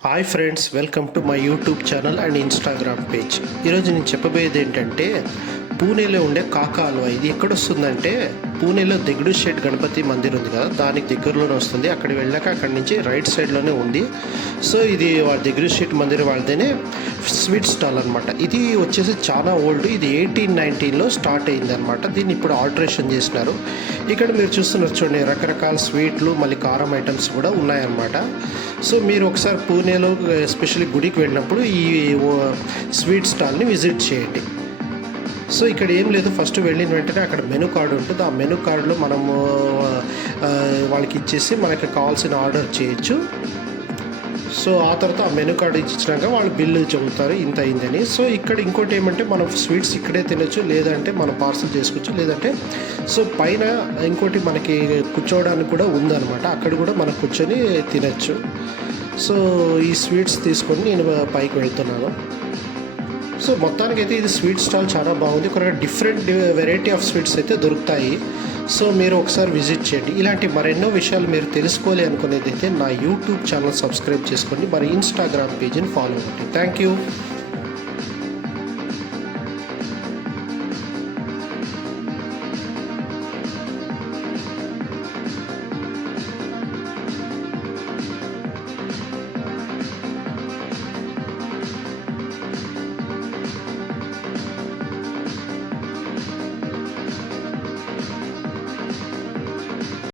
Hi friends welcome to my YouTube channel and Instagram page ఈరోజు నేను చెప్పబోయేది ఏంటంటే పూణేలో ఉండే కాకా హల్వా ఇది ఎక్కడ వస్తుందంటే పూణేలో దిగుడు షెడ్ గణపతి మందిర్ ఉంది కదా దానికి దగ్గరలోనే వస్తుంది. అక్కడ వెళ్ళాక అక్కడి నుంచి రైట్ సైడ్లోనే ఉంది. సో ఇది వాళ్ళ దిగుడు షెడ్ మందిర్ వాళ్ళదేనే స్వీట్ స్టాల్ అనమాట ఇది వచ్చేసి చాలా ఓల్డ్. ఇది ఎయిటీన్ నైన్టీన్లో స్టార్ట్ అయింది అనమాట దీన్ని ఇప్పుడు ఆల్టరేషన్ చేసినారు. ఇక్కడ మీరు చూస్తున్నారు చూడండి రకరకాల స్వీట్లు మళ్ళీ కారం ఐటమ్స్ కూడా ఉన్నాయన్నమాట. సో మీరు ఒకసారి పూణేలో ఎస్పెషల్లీ గుడికి వెళ్ళినప్పుడు ఈ ఓ- స్వీట్ స్టాల్ని విజిట్ చేయండి. సో ఇక్కడ ఏం లేదు ఫస్ట్ వెళ్ళిన వెంటనే అక్కడ మెనూ కార్డు ఉంటుంది. ఆ మెనూ కార్డులో మనము వాళ్ళకి ఇచ్చేసి మనకి కావాల్సిన ఆర్డర్ చేయొచ్చు. సో ఆ తర్వాత ఆ మెనూ కార్డు ఇచ్చినాక వాళ్ళు బిల్లు చెబుతారు ఇంత అయిందని. సో ఇక్కడ ఇంకోటి ఏమంటే మనం స్వీట్స్ ఇక్కడే తినొచ్చు లేదంటే మనం పార్సల్ చేసుకోవచ్చు లేదంటే సో పైన ఇంకోటి మనకి కూర్చోవడానికి కూడా ఉందన్నమాట. అక్కడ కూడా మనం కూర్చొని తినచ్చు. సో ఈ స్వీట్స్ తీసుకొని నేను పైకి వెళ్తున్నాను. సో మొత్తానికి అయితే ఇది స్వీట్ స్టాల్ చాలా బాగుంది. కొన్ని డిఫరెంట్ వెరైటీ ఆఫ్ స్వీట్స్ అయితే దొరుకుతాయి. సో మీరు ఒకసారి విజిట్ చేయండి. ఇలాంటి మరెన్నో విషయాలు మీరు తెలుసుకోవాలి అనుకునేది అయితే నా యూట్యూబ్ ఛానల్ సబ్స్క్రైబ్ చేసుకోండి. మరి ఇన్స్టాగ్రామ్ పేజీని ఫాలో అవ్వండి థ్యాంక్ యూ